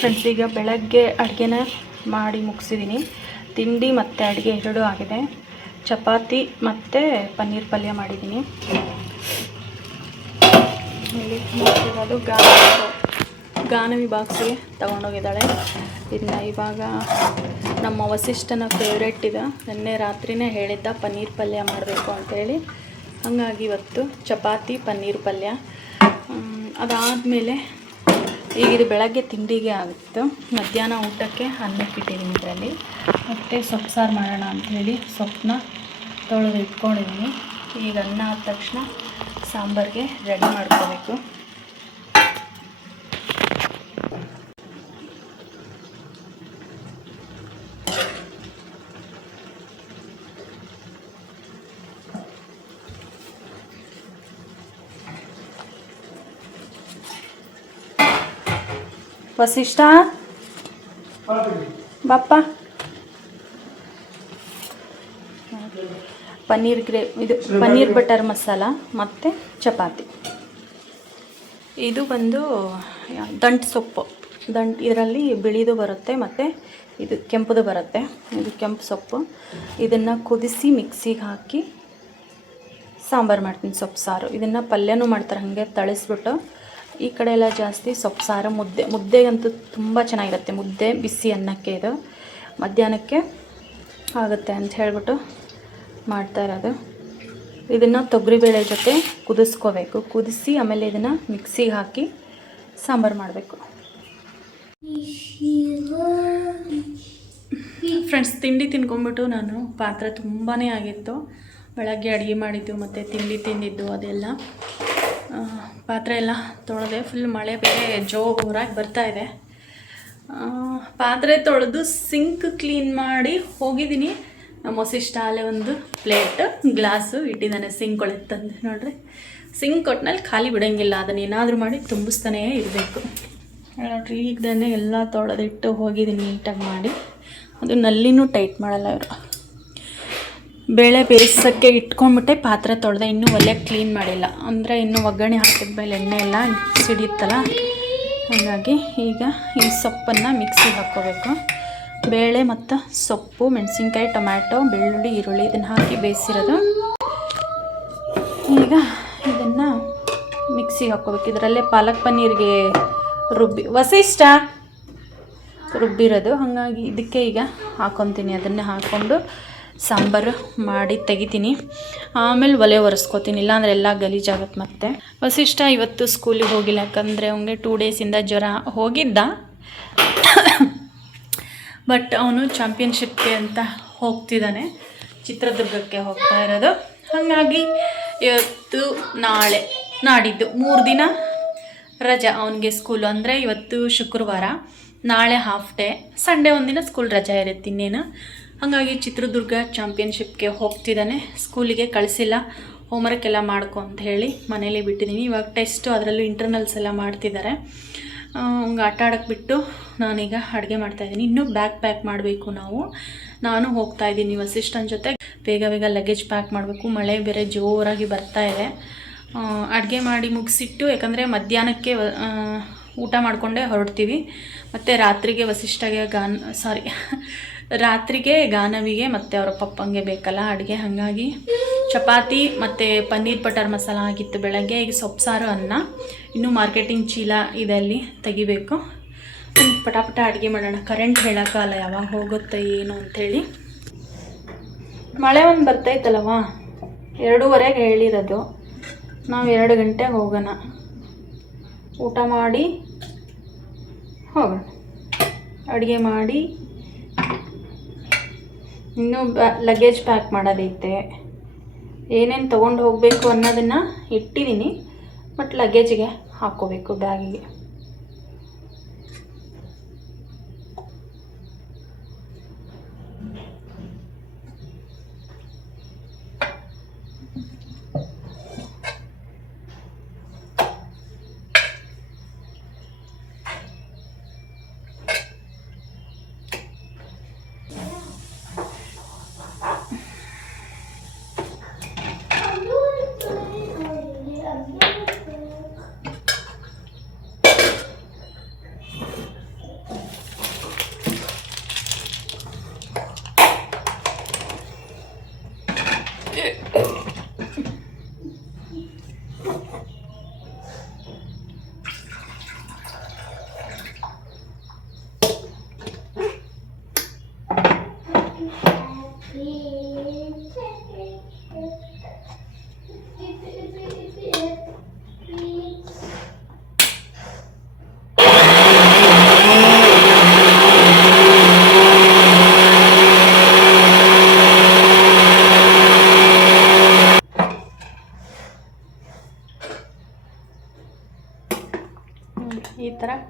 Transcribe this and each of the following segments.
Friends, ಈಗ ಬೆಳಗ್ಗೆ ಅಡುಗೆನ ಮಾಡಿ ಮುಗಿಸಿದ್ದೀನಿ. ತಿಂಡಿ ಮತ್ತು ಅಡುಗೆ ಎರಡೂ ಆಗಿದೆ. ಚಪಾತಿ ಮತ್ತು ಪನ್ನೀರ್ ಪಲ್ಯ ಮಾಡಿದ್ದೀನಿ. ಇಲ್ಲಿ ಅದು ಗಾನವಿ ಬಾಕ್ಸಿಗೆ ತೊಗೊಂಡೋಗಿದ್ದಾಳೆ. ಇದನ್ನ ಇವಾಗ ನಮ್ಮ ವಸಿಷ್ಠನ ಫೇವ್ರೇಟ್ ಇದೆ. ನಿನ್ನೆ ರಾತ್ರಿನೇ ಹೇಳಿದ್ದ ಪನ್ನೀರ್ ಪಲ್ಯ ಮಾಡಬೇಕು ಅಂಥೇಳಿ. ಹಾಗಾಗಿ ಇವತ್ತು ಚಪಾತಿ ಪನ್ನೀರ್ ಪಲ್ಯ. ಅದಾದಮೇಲೆ ಈಗ ಇದು ಬೆಳಗ್ಗೆ ತಿಂಡಿಗೆ ಆಗುತ್ತೆ. ಮಧ್ಯಾಹ್ನ ಊಟಕ್ಕೆ ಅನ್ನಕ್ಕೆ ಇಟ್ಟಿದ್ದೀನಿ. ಇದರಲ್ಲಿ ಮತ್ತು ಸೊಪ್ಪು ಸಾರು ಮಾಡೋಣ ಅಂಥೇಳಿ ಸೊಪ್ಪನ್ನ ತೊಳೆದು ಇಟ್ಕೊಂಡಿದ್ದೀನಿ. ಈಗ ಅನ್ನ ಆದ ತಕ್ಷಣ ಸಾಂಬಾರಿಗೆ ರೆಡಿ ಮಾಡ್ಕೋಬೇಕು. ವಸಿಷ್ಠ ಬಾಪ್ಪ, ಇದು ಪನ್ನೀರ್ ಬಟರ್ ಮಸಾಲ ಮತ್ತು ಚಪಾತಿ. ಇದು ಬಂದು ದಂಟು ಸೊಪ್ಪು. ಇದರಲ್ಲಿ ಬಿಳಿದು ಬರುತ್ತೆ ಮತ್ತು ಇದು ಕೆಂಪುದು ಬರುತ್ತೆ. ಇದು ಕೆಂಪು ಸೊಪ್ಪು. ಇದನ್ನು ಕುದಿಸಿ ಮಿಕ್ಸಿಗೆ ಹಾಕಿ ಸಾಂಬಾರು ಮಾಡ್ತೀನಿ, ಸೊಪ್ಪು ಸಾರು. ಇದನ್ನು ಪಲ್ಯನೂ ಮಾಡ್ತಾರೆ, ಹಾಗೆ ತಳಿಸ್ಬಿಟ್ಟು. ಈ ಕಡೆ ಎಲ್ಲ ಜಾಸ್ತಿ ಸೊಪ್ಪು ಸಾರು, ಮುದ್ದೆಗಂತೂ ತುಂಬ ಚೆನ್ನಾಗಿರುತ್ತೆ. ಮುದ್ದೆ ಬಿಸಿ ಅನ್ನಕ್ಕೆ ಇದು ಮಧ್ಯಾಹ್ನಕ್ಕೆ ಆಗುತ್ತೆ ಅಂತ ಹೇಳ್ಬಿಟ್ಟು ಮಾಡ್ತಾ ಇರೋದು. ಇದನ್ನು ತೊಗರಿಬೇಳೆ ಜೊತೆ ಕುದಿಸ್ಕೋಬೇಕು. ಕುದಿಸಿ ಆಮೇಲೆ ಇದನ್ನು ಮಿಕ್ಸಿಗೆ ಹಾಕಿ ಸಾಂಬಾರು ಮಾಡಬೇಕು. ಫ್ರೆಂಡ್ಸ್, ತಿಂಡಿ ತಿನ್ಕೊಂಡ್ಬಿಟ್ಟು ನಾನು ಪಾತ್ರೆ ತುಂಬಾ ಆಗಿತ್ತು. ಬೆಳಗ್ಗೆ ಅಡುಗೆ ಮಾಡಿದ್ದು ಮತ್ತು ತಿಂಡಿ ತಿಂದಿದ್ದು ಅದೆಲ್ಲ ಪಾತ್ರೆ ಎಲ್ಲ ತೊಳೆದೆ. ಫುಲ್ ಮಳೆ ಬೇರೆ ಜೋರಾಗಿ ಬರ್ತಾಯಿದೆ. ಪಾತ್ರೆ ತೊಳೆದು ಸಿಂಕ್ ಕ್ಲೀನ್ ಮಾಡಿ ಹೋಗಿದ್ದೀನಿ. ನಮ್ಮ ವಸಿಷ್ಠ ಅಲ್ಲೇ ಒಂದು ಪ್ಲೇಟ್ ಗ್ಲಾಸು ಇಟ್ಟಿದ್ದಾನೆ ಸಿಂಕ್ ಒಳಗೆ ತಂದು. ನೋಡ್ರಿ, ಸಿಂಕ್ ಒಟ್ಟಿನಲ್ಲಿ ಖಾಲಿ ಬಿಡೋಂಗಿಲ್ಲ, ಅದನ್ನು ಏನಾದರೂ ಮಾಡಿ ತುಂಬಿಸ್ತಾನೇ ಇರಬೇಕು. ನೋಡ್ರಿ, ಈಗದೇ ಎಲ್ಲ ತೊಳೆದಿಟ್ಟು ಹೋಗಿದ್ದೀನಿ ನೀಟಾಗಿ ಮಾಡಿ. ಅದು ನಲ್ಲಿನೂ ಟೈಟ್ ಮಾಡಲ್ಲ ಇವರು. ಬೇಳೆ ಬೇಯಿಸೋಕ್ಕೆ ಇಟ್ಕೊಂಡ್ಬಿಟ್ಟೆ ಪಾತ್ರೆ ತೊಳೆದೆ. ಇನ್ನೂ ಒಲೆ ಕ್ಲೀನ್ ಮಾಡಿಲ್ಲ, ಅಂದರೆ ಇನ್ನೂ ಒಗ್ಗರಣೆ ಹಾಕಿದ ಮೇಲೆ ಎಣ್ಣೆ ಎಲ್ಲ ಸಿಡಿಯುತ್ತಲ್ಲ. ಹಾಗಾಗಿ ಈಗ ಈ ಸೊಪ್ಪನ್ನು ಮಿಕ್ಸಿಗೆ ಹಾಕ್ಕೋಬೇಕು. ಬೇಳೆ ಮತ್ತು ಸೊಪ್ಪು, ಮೆಣಸಿನ್ಕಾಯಿ, ಟೊಮ್ಯಾಟೊ, ಬೆಳ್ಳುಳ್ಳಿ, ಈರುಳ್ಳಿ ಇದನ್ನು ಹಾಕಿ ಬೇಯಿಸಿರೋದು. ಈಗ ಇದನ್ನು ಮಿಕ್ಸಿಗೆ ಹಾಕ್ಕೋಬೇಕು. ಇದರಲ್ಲೇ ಪಾಲಕ್ ಪನ್ನೀರ್ಗೆ ವಸಿಷ್ಠ ರುಬ್ಬಿರೋದು. ಹಾಗಾಗಿ ಇದಕ್ಕೆ ಈಗ ಹಾಕ್ಕೊತೀನಿ. ಅದನ್ನೇ ಹಾಕ್ಕೊಂಡು ಸಾಂಬಾರು ಮಾಡಿ ತೆಗಿತೀನಿ. ಆಮೇಲೆ ಒಲೆ ಒರೆಸ್ಕೋತೀನಿ, ಇಲ್ಲಾಂದರೆ ಎಲ್ಲ ಗಲೀಜಾಗುತ್ತೆ ಮತ್ತೆ. ವಸಿಷ್ಠ ಇವತ್ತು ಸ್ಕೂಲಿಗೆ ಹೋಗಿಲ್ಲ, ಯಾಕಂದರೆ ಅವನಿಗೆ 2 ಡೇಸಿಂದ ಜ್ವರ. ಹೋಗಿದ್ದ, ಬಟ್ ಅವನು ಚಾಂಪಿಯನ್ಶಿಪ್ಗೆ ಅಂತ ಹೋಗ್ತಿದ್ದಾನೆ. ಚಿತ್ರದುರ್ಗಕ್ಕೆ ಹೋಗ್ತಾ ಇರೋದು. ಹಾಗಾಗಿ ಇವತ್ತು ನಾಳೆ ನಾಡಿದ್ದು 3 ದಿನ ರಜಾ ಅವನಿಗೆ ಸ್ಕೂಲು. ಅಂದರೆ ಇವತ್ತು ಶುಕ್ರವಾರ, ನಾಳೆ ಹಾಫ್ ಡೇ, ಸಂಡೇ ಒಂದಿನ ಸ್ಕೂಲ್ ರಜಾ ಇರುತ್ತೆ ಇನ್ನೇನು. ಹಾಗಾಗಿ ಚಿತ್ರದುರ್ಗ ಚಾಂಪಿಯನ್ಶಿಪ್ಗೆ ಹೋಗ್ತಿದ್ದಾನೆ. ಸ್ಕೂಲಿಗೆ ಕಳಿಸಿಲ್ಲ, ಹೋಮ್ವರ್ಕ್ ಎಲ್ಲ ಮಾಡ್ಕೊ ಅಂತ ಹೇಳಿ ಮನೇಲಿ ಬಿಟ್ಟಿದ್ದೀನಿ. ಇವಾಗ ಟೆಸ್ಟು, ಅದರಲ್ಲೂ ಇಂಟರ್ನಲ್ಸ್ ಎಲ್ಲ ಮಾಡ್ತಿದ್ದಾರೆ. ಹಂಗೆ ಆಟ ಆಡೋಕ್ಕೆ ಬಿಟ್ಟು ನಾನೀಗ ಅಡುಗೆ ಮಾಡ್ತಾಯಿದ್ದೀನಿ. ಇನ್ನೂ ಬ್ಯಾಗ್ ಪ್ಯಾಕ್ ಮಾಡಬೇಕು. ನಾನು ಹೋಗ್ತಾಯಿದ್ದೀನಿ ವಸಿಷ್ಠನ ಜೊತೆ. ಬೇಗ ಲಗೇಜ್ ಪ್ಯಾಕ್ ಮಾಡಬೇಕು. ಮಳೆ ಬೇರೆ ಜೋರಾಗಿ ಬರ್ತಾಯಿದೆ. ಅಡುಗೆ ಮಾಡಿ ಮುಗಿಸಿಟ್ಟು, ಯಾಕಂದರೆ ಮಧ್ಯಾಹ್ನಕ್ಕೆ ಊಟ ಮಾಡಿಕೊಂಡೇ ಹೊರಡ್ತೀವಿ. ಮತ್ತು ರಾತ್ರಿಗೆ ಗಾನವಿಗೆ ಮತ್ತು ಅವರ ಪಪ್ಪಂಗೆ ಬೇಕಲ್ಲ ಅಡುಗೆ. ಹಾಗಾಗಿ ಚಪಾತಿ ಮತ್ತು ಪನ್ನೀರ್ ಬಟರ್ ಮಸಾಲ ಆಗಿತ್ತು ಬೆಳಗ್ಗೆ. ಈಗ ಸೊಪ್ಪು ಸಾರು, ಅನ್ನ. ಇನ್ನೂ ಮಾರ್ಕೆಟಿಂಗ್ ಚೀಲ ಇದೆ, ಅಲ್ಲಿ ತೆಗಿಬೇಕು. ಪಟಾಪಟ ಅಡುಗೆ ಮಾಡೋಣ. ಕರೆಂಟ್ ಹೇಳೋಕ್ಕಲ್ಲ ಯಾವಾಗ ಹೋಗುತ್ತೆ ಏನು ಅಂಥೇಳಿ. ಮಳೆ ಒಂದು ಬರ್ತೈತಲ್ಲವಾ, 2:15 ಹೇಳಿರೋದು. ನಾವು 2 ಗಂಟೆಗೆ ಹೋಗೋಣ, ಊಟ ಮಾಡಿ ಹೋಗೋಣ. ಅಡುಗೆ ಮಾಡಿ ಇನ್ನೂ ಲಗೇಜ್ ಪ್ಯಾಕ್ ಮಾಡೋದೈತೆ. ಏನೇನು ತೊಗೊಂಡು ಹೋಗಬೇಕು ಅನ್ನೋದನ್ನು ಇಟ್ಟಿದ್ದೀನಿ, ಬಟ್ ಲಗೇಜಿಗೆ ಹಾಕ್ಕೋಬೇಕು, ಬ್ಯಾಗಿಗೆ.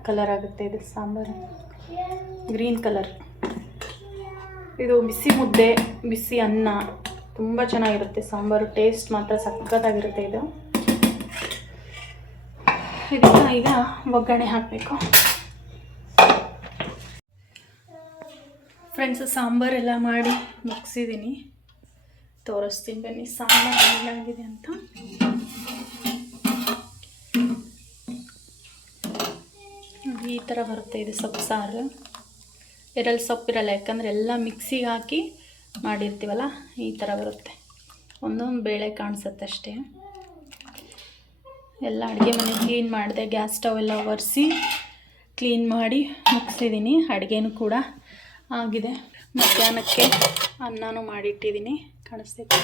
ಕಲರ್ ಆಗುತ್ತೆ ಇದು ಸಾಂಬಾರು, ಗ್ರೀನ್ ಕಲರ್. ಇದು ಬಿಸಿ ಮುದ್ದೆ, ಬಿಸಿ ಅನ್ನ ತುಂಬ ಚೆನ್ನಾಗಿರುತ್ತೆ ಸಾಂಬಾರು. ಟೇಸ್ಟ್ ಮಾತ್ರ ಸಖತ್ತಾಗಿರುತ್ತೆ ಇದು. ಇದಕ್ಕೆ ಈಗ ಒಗ್ಗರಣೆ ಹಾಕಬೇಕು ಫ್ರೆಂಡ್ಸ್. ಸಾಂಬಾರೆಲ್ಲ ಮಾಡಿ ಮುಗಿಸಿದ್ದೀನಿ, ತೋರಿಸ್ತೀನಿ ಬನ್ನಿ ಸಾಂಬಾರು ಹೇಗಾಗಿದೆ ಅಂತ. ಈ ಥರ ಬರುತ್ತೆ ಇದು ಸೊಪ್ಪು ಸಾರು. ಇದರಲ್ಲಿ ಸೊಪ್ಪಿರಲ್ಲ, ಯಾಕಂದರೆ ಎಲ್ಲ ಮಿಕ್ಸಿಗೆ ಹಾಕಿ ಮಾಡಿರ್ತೀವಲ್ಲ, ಈ ಥರ ಬರುತ್ತೆ. ಒಂದೊಂದು ಬೇಳೆ ಕಾಣಿಸುತ್ತೆ ಅಷ್ಟೇ. ಎಲ್ಲ ಅಡುಗೆ ಮನೆ ಕ್ಲೀನ್ ಮಾಡಿದೆ, ಗ್ಯಾಸ್ ಸ್ಟವ್ ಎಲ್ಲ ಒರೆಸಿ ಕ್ಲೀನ್ ಮಾಡಿ ಮುಗಿಸಿದ್ದೀನಿ. ಅಡುಗೆನೂ ಕೂಡ ಆಗಿದೆ. ಮಧ್ಯಾಹ್ನಕ್ಕೆ ಅನ್ನನೂ ಮಾಡಿಟ್ಟಿದ್ದೀನಿ, ಕಾಣಿಸ್ತೈತೆ,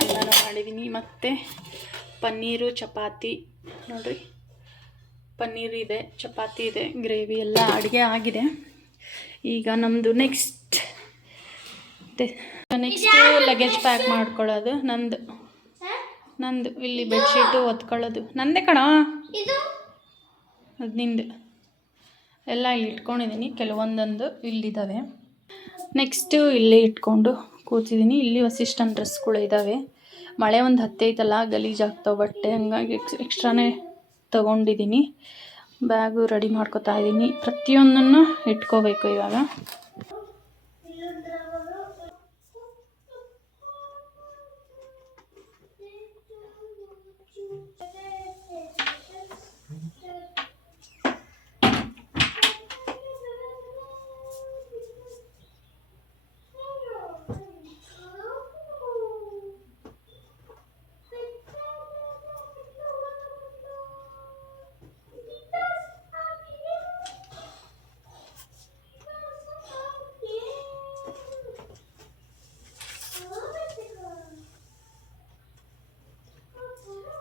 ಅನ್ನನೂ ಮಾಡಿದ್ದೀನಿ. ಮತ್ತು ಪನ್ನೀರು ಚಪಾತಿ ನೋಡಿರಿ, ಪನ್ನೀರ್ ಇದೆ, ಚಪಾತಿ ಇದೆ, ಗ್ರೇವಿ ಎಲ್ಲ ಅಡುಗೆ ಆಗಿದೆ. ಈಗ ನಮ್ಮದು ನೆಕ್ಸ್ಟ್ ಲಗೇಜ್ ಪ್ಯಾಕ್ ಮಾಡ್ಕೊಳ್ಳೋದು. ನಂದು ಇಲ್ಲಿ ಬೆಡ್ಶೀಟು ಒತ್ಕೊಳ್ಳೋದು ನಂದೇ ಕಣ, ಅದು ನಿಂದು. ಎಲ್ಲ ಇಲ್ಲಿ ಇಟ್ಕೊಂಡಿದ್ದೀನಿ, ಕೆಲವೊಂದೊಂದು ಇಲ್ಲಿದ್ದಾವೆ. ನೆಕ್ಸ್ಟು ಇಲ್ಲಿ ಇಟ್ಕೊಂಡು ಕೂತಿದ್ದೀನಿ. ಇಲ್ಲಿ ವಸಿಷ್ಠನ ಡ್ರೆಸ್ಗಳು ಇದ್ದಾವೆ. ಮಳೆ ಒಂದು ಹತ್ತೈತಲ್ಲ, ಗಲೀಜಾಗ್ತಾವೆ ಬಟ್ಟೆ, ಹಂಗಾಗಿ ಎಕ್ಸ್ಟ್ರಾನೇ ತೊಗೊಂಡಿದ್ದೀನಿ. ಬ್ಯಾಗು ರೆಡಿ ಮಾಡ್ಕೊತಾ ಇದ್ದೀನಿ. ಪ್ರತಿಯೊಂದನ್ನು ಇಟ್ಕೋಬೇಕು ಇವಾಗ.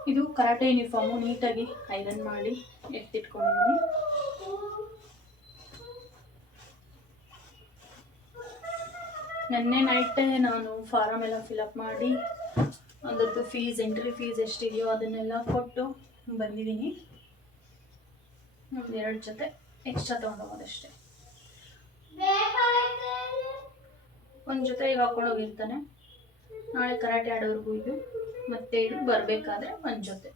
ಇದು ಕರಾಟೆ ಯೂನಿಫಾರ್ಮು, ನೀಟಾಗಿ ಐರನ್ ಮಾಡಿ ಎತ್ತಿಟ್ಕೊಂಡಿದ್ದೀನಿ. ನೆನ್ನೆ ನೈಟೇ ನಾನು ಫಾರಮ್ ಎಲ್ಲ ಫಿಲಪ್ ಮಾಡಿ ಅದರದ್ದು ಫೀಸ್, ಎಂಟ್ರಿ ಫೀಸ್ ಎಷ್ಟಿದೆಯೋ ಅದನ್ನೆಲ್ಲ ಕೊಟ್ಟು ಬಂದಿದ್ದೀನಿ. ಒಂದು 2 ಜೊತೆ ಎಕ್ಸ್ಟ್ರಾ ತೊಗೊಂಡೋಗೋದಷ್ಟೇ. ಒಂದು ಜೊತೆ ಈಗ ಹಾಕೊಂಡು ಹೋಗಿರ್ತಾನೆ, ನಾಳೆ ಕರಾಟೆ ಆಡೋರ್ಗೂ ಇದು, ಮತ್ತೆ ಇದು ಬರಬೇಕಾದ್ರೆ ಒಂದು ಜೊತೆ.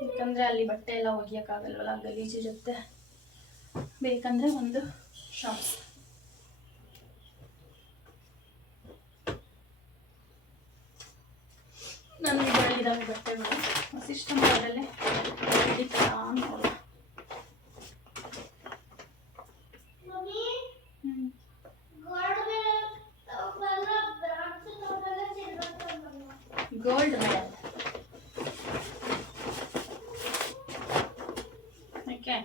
ಯಾಕಂದರೆ ಅಲ್ಲಿ ಬಟ್ಟೆ ಎಲ್ಲ ಒಗಿಯೋಕ್ಕಾಗಲ್ವಲ್ಲ, ಗಲೀಜು ಜೊತೆ ಬೇಕಂದರೆ ಒಂದು ಶಾಪ್ಸ್. ನನಗೆ ಬೆಳಗಿದಾವೆ ಬಟ್ಟೆಗಳು, ಸಿಸ್ಟಮ್ ಅವರಲ್ಲೇ ಹಿಡಿತಾ ನೋಡುವ. Gold medal. ಓಕೆ,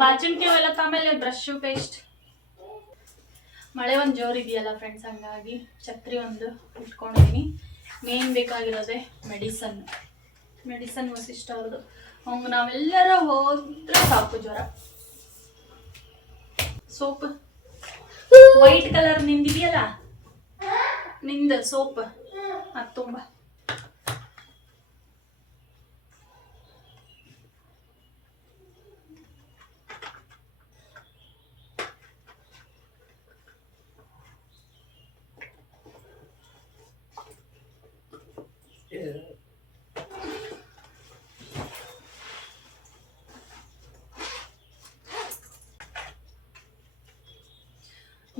ಬಾಚಣಿಕೆ ಅವೆಲ್ಲ ಆಮೇಲೆ ಬ್ರಷ್ ಪೇಸ್ಟ್. ಮಳೆ ಒಂದು ಜೋರಿದೆಯಲ್ಲ ಫ್ರೆಂಡ್ಸ್, ಹಂಗಾಗಿ ಛತ್ರಿ ಒಂದು ಇಟ್ಕೊಂಡಿದ್ದೀನಿ. ಮೇನ್ ಬೇಕಾಗಿರೋದೆ ಮೆಡಿಸನ್ ವಸಿಷ್ಠ ಅವ್ರದ್ದು. ಹಂಗೆ ನಾವೆಲ್ಲರ ಹೋದ್ರೆ ಸಾಕು ಜ್ವರ. ಸೋಪ್ ವೈಟ್ ಕಲರ್ ನಿಂದಿದೆಯಲ್ಲ, ನಿಂದ ಸೋಪ್ ಅದು ತುಂಬ.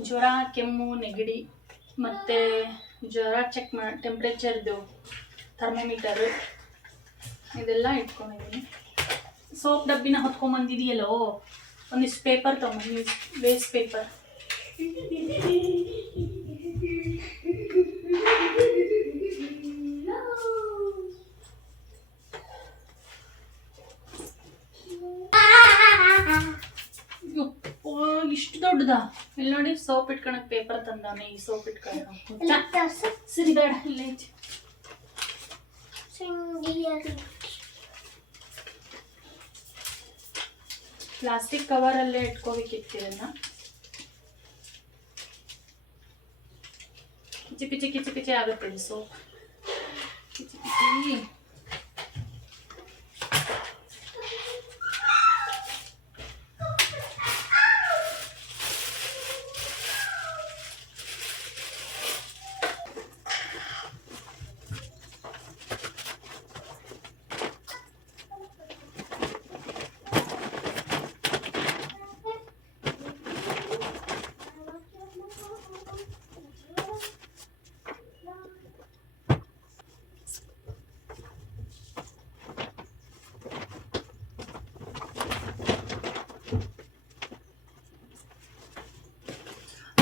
ಜ್ವರ, ಕೆಮ್ಮು, ನೆಗಡಿ ಮತ್ತು ಜ್ವರ ಚೆಕ್ ಮಾಡಿ ಟೆಂಪ್ರೇಚರ್ದು ಥರ್ಮೋಮೀಟರ್ ಇದೆಲ್ಲ ಇಟ್ಕೊಂಡಿದ್ದೀನಿ. ಸೋಪ್ ಡಬ್ಬಿನ ಹೊತ್ಕೊಂಬಂದಿದೆಯಲ್ಲೋ, ಒಂದಿಷ್ಟು ಪೇಪರ್ ತೊಗೊಂಡು, ವೇಸ್ಟ್ ಪೇಪರ್. ಇಷ್ಟು ದೊಡ್ಡದಾ? ಇಲ್ಲಿ ನೋಡಿ, ಸೋಪ್ ಇಟ್ಕೊಳಕ್ ಪೇಪರ್ ತಂದವನೆ. ಈ ಸೋಪ್ ಇಟ್ಕೊಳಕ ಸರಿ ಬೇಡ, ಇಲ್ಲ ಐತಿ. ಪ್ಲಾಸ್ಟಿಕ್ ಕವರಲ್ಲೇ ಇಟ್ಕೋಬೇಕಿತ್ತು ಇದನ್ನ. ಕಿಚಿ ಪಿಚಿ ಆಗುತ್ತೆ ಇದು ಸೋಪ್. ಕಿಚಿ ಕಿಚಿ.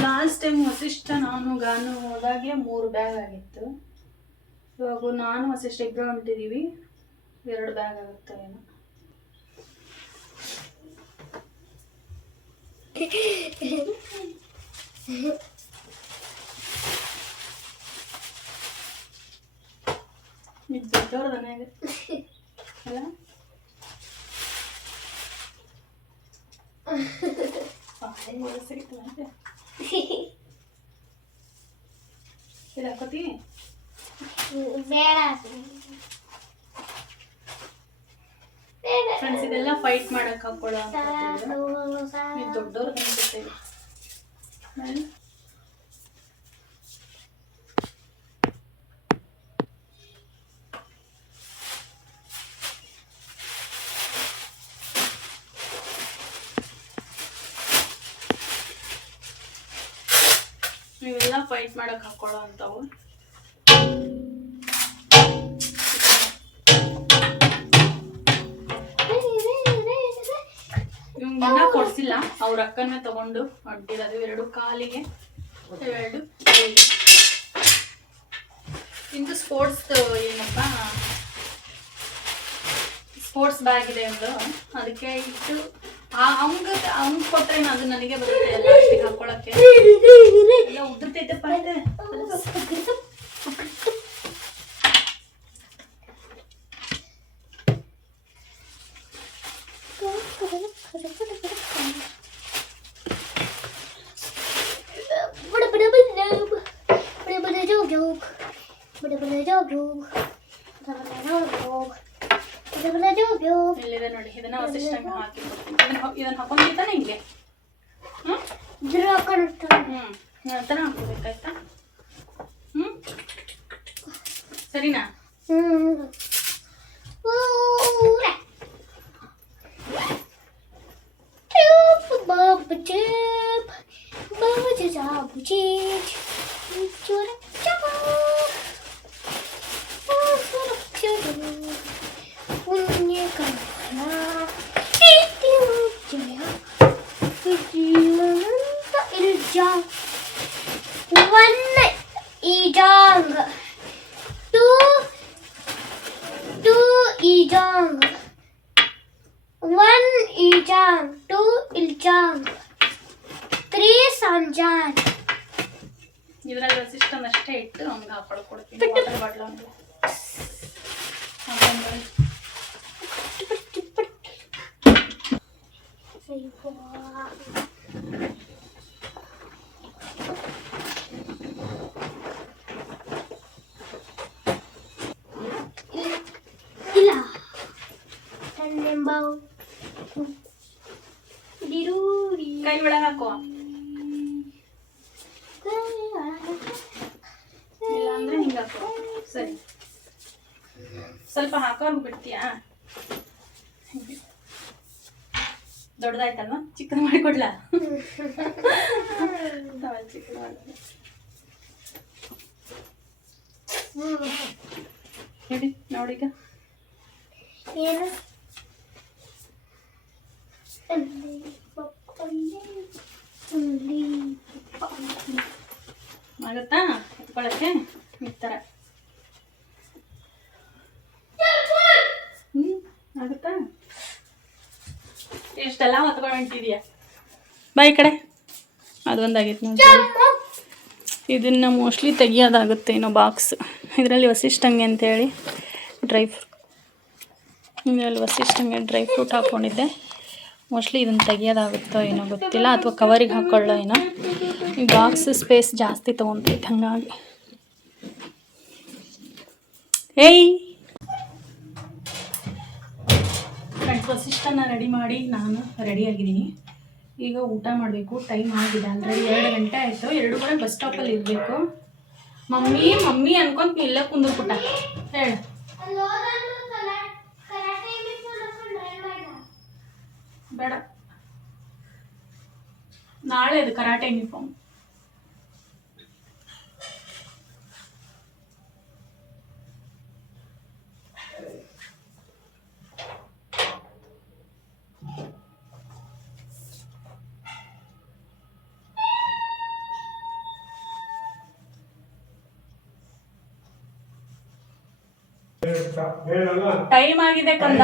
ಲಾಸ್ಟ್ ಟೈಮ್ ವಸಿಷ್ಠ ನಾನು ಗಾನು ಹೋದಾಗೆ 3 ಬ್ಯಾಗ್ ಆಗಿತ್ತು. ಇವಾಗ ನಾನು ವಸಿಷ್ಠ ಇಬ್ಬರು ಹೊಂಟಿದ್ದೀವಿ, 2 ಬ್ಯಾಗ್ ಆಗುತ್ತೆ ಏನೋ. ಇದು ದೊಡ್ಡವ್ರದನೇ ಅಲ್ಲ ಸಿಗ್ತದೆ ಇದು ಹಾಕೋತಿ ಬೇಡ ಫ್ರೆಂಡ್ಸ್. ಇದೆಲ್ಲ ಫೈಟ್ ಮಾಡಕ್ ಹಾಕೊಳ್ಳೋ ನೀವು ದೊಡ್ಡವ್ರು ಅನ್ಸುತ್ತೇವೆ. ನೀವೆಲ್ಲ ಫೈಟ್ ಮಾಡಕ್ ಹಾಕೊಳ್ಳೋ ಅಂತವು. ಇನ್ನ ಕೊಡ್ಸಿಲ್ಲ, ಅವ್ರ ಅಕ್ಕನೇ ತಗೊಂಡು ಹೊಂಟಿರೋದು. 2 ಕಾಲಿಗೆ 2 ಇಂದು ಸ್ಪೋರ್ಟ್ಸ್ ಏನಪ್ಪ ಸ್ಪೋರ್ಟ್ಸ್ ಬ್ಯಾಗ್ ಇದೆ ಒಂದು, ಅದಕ್ಕೆ ಇಟ್ಟು ಅವ್ನ್ ಕೊಟ್ರೆ ಅದು ನನಗೆ ಬರುತ್ತೆ ಎಲ್ಲ ಅಷ್ಟಿಗೆ ಹಾಕೊಳಕ್ಕೆ. ಎಲ್ಲ ಉದುರ್ತೈತಪ್ಪ ಇದೆ. ಇಲ್ಲಿದೆ ನೋಡಿ, ಇದನ್ನ ವಸಿಷ್ಠಂಗೆ ಹಾಕಿ ಇದನ್ನ ಹಾಕೊಂಡಿದ್ದಾನೆ ಹಿಂಗೆ. ನಂತರ ಹಾಕೋಬೇಕಾಯ್ತಾ? ಸರಿನಾ? ಇದರಲ್ಲಿ ವಸಿಷ್ಠನ್ ಅಷ್ಟೇ ಇಟ್ಟು ಅವ್ನಿಗೆ ಹಾಕೊಳ್ಕೊಡ್ತೀನಿ. ವಾಟರ್ ಬಾಟ್ಲ್ ಅಂದ್ರೆ ಕೈ ಒಳಗೆ ಹಾಕೋ. ಇಲ್ಲ ಅಂದ್ರೆ ಹಿಂಗೆ ಹಾಕೋ. ಸರಿ, ಸ್ವಲ್ಪ ಹಾಕೋರ್ಗು ಬಿಡ್ತೀಯಾ? ದೊಡ್ಡದಾಯ್ತಲ್ವಾ? ಚಿಕ್ಕದು ಮಾಡಿಕೊಡ್ಲಾ? ಚಿಕ್ಕದು ಮಾಡಿ ಹೇಳಿ ನೋಡೀಗ. ಏನು ಆಗುತ್ತಾ ಎತ್ಕೊಳ್ಳಕ್ಕೆ ಈ ಥರ? ಆಗುತ್ತಾ? ಎಷ್ಟೆಲ್ಲ ಹೊತ್ಕೊಂಡು ಹೊಂಟಿದ್ಯಾ? ಬಾಯಿ ಕಡೆ ಅದೊಂದಾಗೈತೆ ನೋಡಿ. ಇದನ್ನು ಮೋಸ್ಟ್ಲಿ ತೆಗಿಯೋದಾಗುತ್ತೆ ಏನೋ ಬಾಕ್ಸ್. ಇದರಲ್ಲಿ ವಸಿಷ್ಠಂಗೆ ಅಂತೇಳಿ ಇದರಲ್ಲಿ ವಸಿಷ್ಠಂಗೆ ಡ್ರೈ ಫ್ರೂಟ್ ಹಾಕ್ಕೊಂಡಿದ್ದೆ. ಮೋಸ್ಟ್ಲಿ ಇದನ್ನು ತೆಗಿಯೋದಾಗುತ್ತೋ ಏನೋ ಗೊತ್ತಿಲ್ಲ, ಅಥವಾ ಕವರಿಗೆ ಹಾಕ್ಕೊಳ್ಳೋ ಏನೋ. ಈ ಬಾಕ್ಸ್ ಸ್ಪೇಸ್ ಜಾಸ್ತಿ ತೊಗೊತೈತೆ, ಹಾಗಾಗಿ ಏಯ್ ಫ್ರೆಂಡ್ಸ್, ವಸಿಷ್ಠನ ರೆಡಿ ಮಾಡಿ ನಾನು ರೆಡಿಯಾಗಿದ್ದೀನಿ. ಈಗ ಊಟ ಮಾಡಬೇಕು. ಟೈಮ್ ಆಗಿದೆ ಅಂದರೆ 2 ಗಂಟೆ ಆಯಿತು. 2 ಬಸ್ ಸ್ಟಾಪಲ್ಲಿ ಇರಬೇಕು. ಮಮ್ಮಿ ಮಮ್ಮಿ ಅನ್ಕೊಂತ ಇಲ್ಲೇ ಕುಂದ್ರಪುಟ್ಟ ಹೇಳು. ಬೇಡ, ನಾಳೆ ಅದು ಕರಾಟೆ ಯೂನಿಫಾರ್ಮ್. ಟೈಮ್ ಆಗಿದೆ ಕಂದ.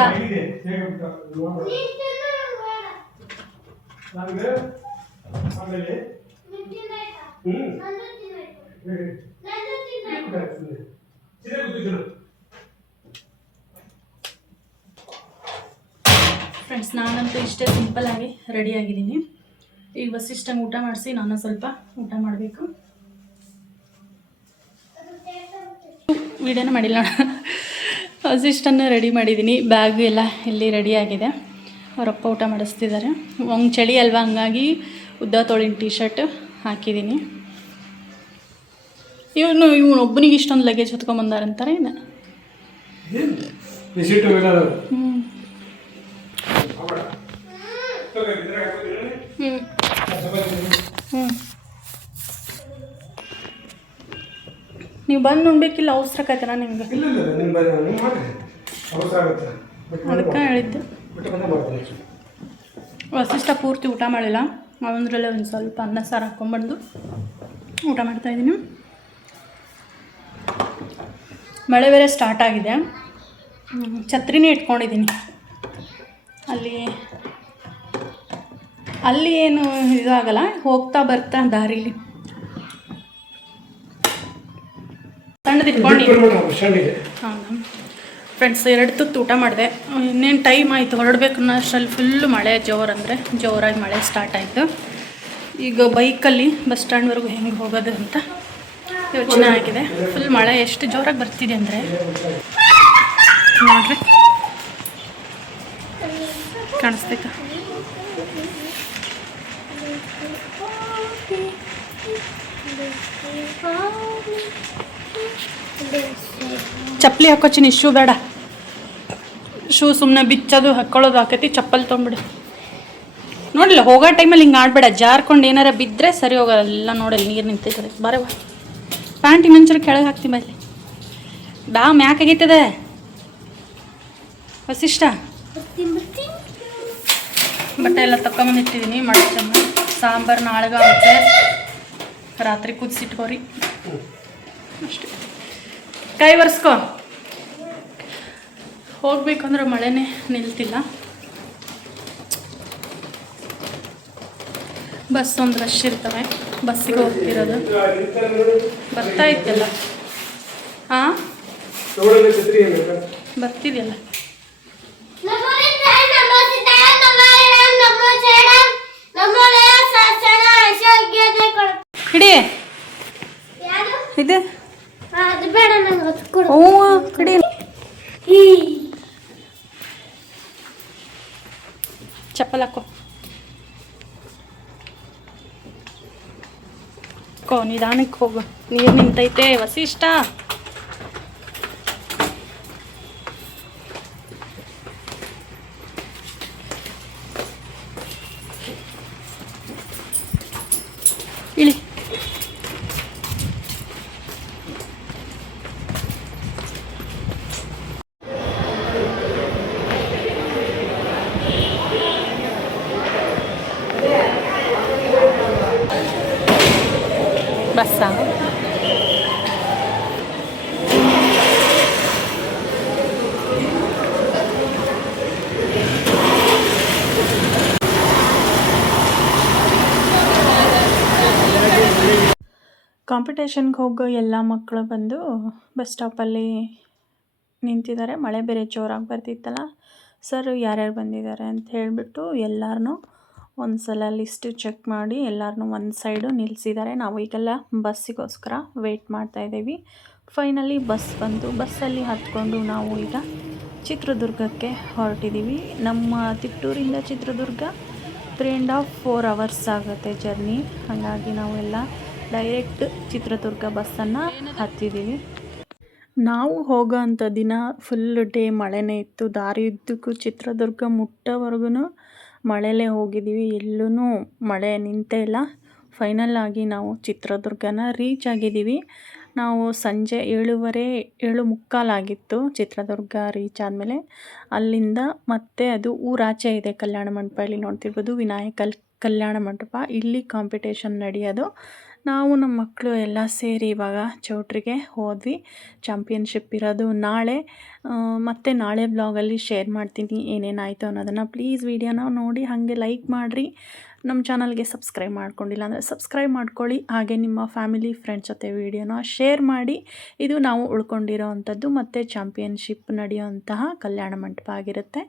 ಫ್ರೆಂಡ್ಸ್, ನಾನಂತೂ ಇಷ್ಟೇ ಸಿಂಪಲ್ ಆಗಿ ರೆಡಿ ಆಗಿದ್ದೀನಿ. ಈಗ ವಸಿಷ್ಠಂಗೆ ಊಟ ಮಾಡಿಸಿ ನಾನು ಸ್ವಲ್ಪ ಊಟ ಮಾಡಬೇಕು. ವಿಡಿಯೋನ ಮಾಡಿಲ್ಲ. ವಸಿಷ್ಠನ್ನು ರೆಡಿ ಮಾಡಿದ್ದೀನಿ. ಬ್ಯಾಗ್ ಎಲ್ಲ ಇಲ್ಲಿ ರೆಡಿ ಆಗಿದೆ. ಅವರಪ್ಪ ಊಟ ಮಾಡಿಸ್ತಿದ್ದಾರೆ. ಹಂಗೆ ಚಳಿ ಅಲ್ವಾ, ಹಂಗಾಗಿ ಉದ್ದ ತೋಳಿನ ಟೀ ಶರ್ಟ್ ಹಾಕಿದ್ದೀನಿ. ಇವನು ಒಬ್ಬನಿಗೆ ಇಷ್ಟೊಂದು ಲಗೇಜ್ ಹೊತ್ಕೊಂಬಂದಾರಂತಾರೆ ಏನು. ನೀವು ಬಂದು ಉಣ್ಬೇಕಿಲ್ಲ, ಅವಸರಕ್ಕಾಯ್ತಲ್ಲ ನಿಮ್ಗೆ, ಅದಕ್ಕೆ ಹೇಳಿದ್ದು. ವಸಿಷ್ಠ ಪೂರ್ತಿ ಊಟ ಮಾಡಿಲ್ಲ. ಅವನದ್ರಲ್ಲೇ ಒಂದು ಸ್ವಲ್ಪ ಅನ್ನ ಸಾರು ಹಾಕ್ಕೊಂಡ್ಬಂದು ಊಟ ಮಾಡ್ತಾಯಿದ್ದೀನಿ. ಮಳೆ ಬೇರೆ ಸ್ಟಾರ್ಟ್ ಆಗಿದೆ. ಛತ್ರಿನೇ ಇಟ್ಕೊಂಡಿದ್ದೀನಿ. ಅಲ್ಲಿ ಏನು ಇದಾಗಲ್ಲ, ಹೋಗ್ತಾ ಬರ್ತಾ ದಾರಿಲಿ ಸಣ್ಣದು ಇಟ್ಕೊಂಡು. ಹಾಂ ಫ್ರೆಂಡ್ಸ್, 2 ತುತ್ತು ಊಟ ಮಾಡಿದೆ. ಇನ್ನೇನು ಟೈಮ್ ಆಯಿತು ಹೊರಡ್ಬೇಕು ಅನ್ನೋಷ್ಟರಲ್ಲಿ ಫುಲ್ಲು ಮಳೆ, ಜೋರಾಗಿ ಮಳೆ ಸ್ಟಾರ್ಟ್ ಆಯಿತು. ಈಗ ಬೈಕಲ್ಲಿ ಬಸ್ ಸ್ಟ್ಯಾಂಡ್ವರೆಗೂ ಹೆಂಗೆ ಹೋಗೋದು ಅಂತ ಯೋಚನೆ ಆಗಿದೆ. ಫುಲ್ ಮಳೆ ಎಷ್ಟು ಜೋರಾಗಿ ಬರ್ತಿದೆ ಅಂದರೆ ನೋಡ್ರಿ, ಕಾಣಿಸ್ತೈತಾ? ಚಪ್ಪಲಿ ಹಾಕೋಚಿನಿ, ಶೂ ಬೇಡ. ಶೂ ಸುಮ್ಮನೆ ಬಿಚ್ಚೋದು ಹಾಕ್ಕೊಳ್ಳೋದು ಆಕೈತಿ. ಚಪ್ಪಲಿ ತೊಗೊಂಬಿಡಿ. ನೋಡಿಲ್ಲ, ಹೋಗೋ ಟೈಮಲ್ಲಿ ಹಿಂಗೆ ಆಡಬೇಡ. ಜಾರ್ಕೊಂಡು ಏನಾರ ಬಿದ್ದರೆ ಸರಿ ಹೋಗೋಲ್ಲ. ಎಲ್ಲ ನೋಡಲ್ಲ, ನೀರು ನಿಂತೈತದೆ. ಬರವ ಪ್ಯಾಂಟ್ ಇನ್ನೊಂಚೂರು ಕೆಳಗೆ ಹಾಕ್ತೀನಿ. ಬಲ್ಲಿ ಬಾ, ಮ್ಯಾಕ್ ಆಗೈತದೆ. ವಸಿಷ್ಠ ಬಟ್ಟೆ ಎಲ್ಲ ತಗೊಂಬಂದಿಟ್ಟಿದ್ದೀನಿ. ಮಾಡ್ತಮ್ಮ ಸಾಂಬಾರು ನಾಳೆಗೆ ಆಗುತ್ತೆ. ರಾತ್ರಿ ಕುದಿಸಿಟ್ಕೋರಿ ಅಷ್ಟೇ. ಕೈ ಒರೆಸ್ಕೊ. ಹೋಗ್ಬೇಕಂದ್ರೆ ಮಳೆನೇ ನಿಲ್ತಿಲ್ಲ. ಬಸ್ ಒಂದು ರಶ್ ಇರ್ತವೆ. ಬಸ್ಸಿಗೆ ಹೋಗ್ತಿರೋದು ಬರ್ತಾ ಇತ್ತಲ್ಲ. ಹಾಂ, ಬರ್ತಿದೆಯಲ್ಲ. ಹಿಡಿ ಇದು. ಕಡಿ ಚಪ್ಪಲ್ ಹಾಕೋ. ನಿಧಾನಕ್ಕೆ ಹೋಗು, ನೀರು ನಿಂತೈತೆ. ವಸಿಷ್ಠ ಇಳಿ. ಬಸ್ಸಾ? ಕಾಂಪಿಟೇಷನ್ಗೆ ಹೋಗೋ ಎಲ್ಲ ಮಕ್ಕಳು ಬಂದು ಬಸ್ ಸ್ಟಾಪಲ್ಲಿ ನಿಂತಿದ್ದಾರೆ. ಮಳೆ ಬೇರೆ ಜೋರಾಗಿ ಬರ್ತಿತ್ತಲ್ಲ. ಸರ್ ಯಾರ್ಯಾರು ಬಂದಿದ್ದಾರೆ ಅಂತ ಹೇಳಿಬಿಟ್ಟು ಎಲ್ಲರನ್ನೂ ಒಂದು ಸಲ ಲಿಸ್ಟು ಚೆಕ್ ಮಾಡಿ ಎಲ್ಲರನ್ನೂ ಒಂದು ಸೈಡು ನಿಲ್ಲಿಸಿದ್ದಾರೆ. ನಾವು ಈಗೆಲ್ಲ ಬಸ್ಸಿಗೋಸ್ಕರ ವೆಯ್ಟ್ ಮಾಡ್ತಾಯಿದ್ದೀವಿ. ಫೈನಲಿ ಬಸ್ ಬಂತು. ಬಸ್ಸಲ್ಲಿ ಹತ್ಕೊಂಡು ನಾವು ಈಗ ಚಿತ್ರದುರ್ಗಕ್ಕೆ ಹೊರಟಿದ್ದೀವಿ. ನಮ್ಮ ತಿಪ್ಟೂರಿಂದ ಚಿತ್ರದುರ್ಗ 3.5-4 ಅವರ್ಸ್ ಆಗುತ್ತೆ ಜರ್ನಿ. ಹಾಗಾಗಿ ನಾವೆಲ್ಲ ಡೈರೆಕ್ಟ್ ಚಿತ್ರದುರ್ಗ ಬಸ್ಸನ್ನು ಹತ್ತಿದ್ದೀವಿ. ನಾವು ಹೋಗೋ ಅಂಥ ದಿನ ಫುಲ್ ಡೇ ಮಳೆನೇ ಇತ್ತು. ದಾರಿ ಉದ್ದಕ್ಕೂ ಚಿತ್ರದುರ್ಗ ಮುಟ್ಟೋವರೆಗೂ ಮಳೆಯಲ್ಲೇ ಹೋಗಿದ್ದೀವಿ. ಎಲ್ಲೂ ಮಳೆ ನಿಂತೇ ಇಲ್ಲ. ಫೈನಲ್ ಆಗಿ ನಾವು ಚಿತ್ರದುರ್ಗನ ರೀಚ್ ಆಗಿದ್ದೀವಿ. ನಾವು ಸಂಜೆ 7:15 ಆಗಿತ್ತು ಚಿತ್ರದುರ್ಗ ರೀಚ್ ಆದಮೇಲೆ. ಅಲ್ಲಿಂದ ಮತ್ತೆ ಅದು ಊರಾಚೆ ಇದೆ ಕಲ್ಯಾಣ ಮಂಟಪ. ಇಲ್ಲಿ ನೋಡ್ತಿರ್ಬೋದು ವಿನಾಯಕ ಕಲ್ಯಾಣ ಮಂಟಪ. ಇಲ್ಲಿ ಕಾಂಪಿಟೇಷನ್ ನಡೆಯೋದು. ನಾವು ನಮ್ಮ ಮಕ್ಕಳು ಎಲ್ಲ ಸೇರಿ ಇವಾಗ ಚೌಟ್ರಿಗೆ ಹೋದ್ವಿ. ಚಾಂಪಿಯನ್ಶಿಪ್ ಇರೋದು ನಾಳೆ. ಮತ್ತು ನಾಳೆ ಬ್ಲಾಗಲ್ಲಿ ಶೇರ್ ಮಾಡ್ತೀನಿ ಏನೇನಾಯಿತು ಅನ್ನೋದನ್ನು. ಪ್ಲೀಸ್ ವಿಡಿಯೋನ ನೋಡಿ ಹಾಗೆ ಲೈಕ್ ಮಾಡಿರಿ. ನಮ್ಮ ಚಾನಲ್ಗೆ ಸಬ್ಸ್ಕ್ರೈಬ್ ಮಾಡ್ಕೊಂಡಿಲ್ಲ ಅಂದರೆ ಸಬ್ಸ್ಕ್ರೈಬ್ ಮಾಡ್ಕೊಳ್ಳಿ. ಹಾಗೆ ನಿಮ್ಮ ಫ್ಯಾಮಿಲಿ ಫ್ರೆಂಡ್ಸ್ ಜೊತೆ ವಿಡಿಯೋನ ಶೇರ್ ಮಾಡಿ. ಇದು ನಾವು ಉಳ್ಕೊಂಡಿರೋ ಅಂಥದ್ದು ಮತ್ತು ಚಾಂಪಿಯನ್ಶಿಪ್ ನಡೆಯೋಂತಹ ಕಲ್ಯಾಣ ಮಂಟಪ ಆಗಿರುತ್ತೆ.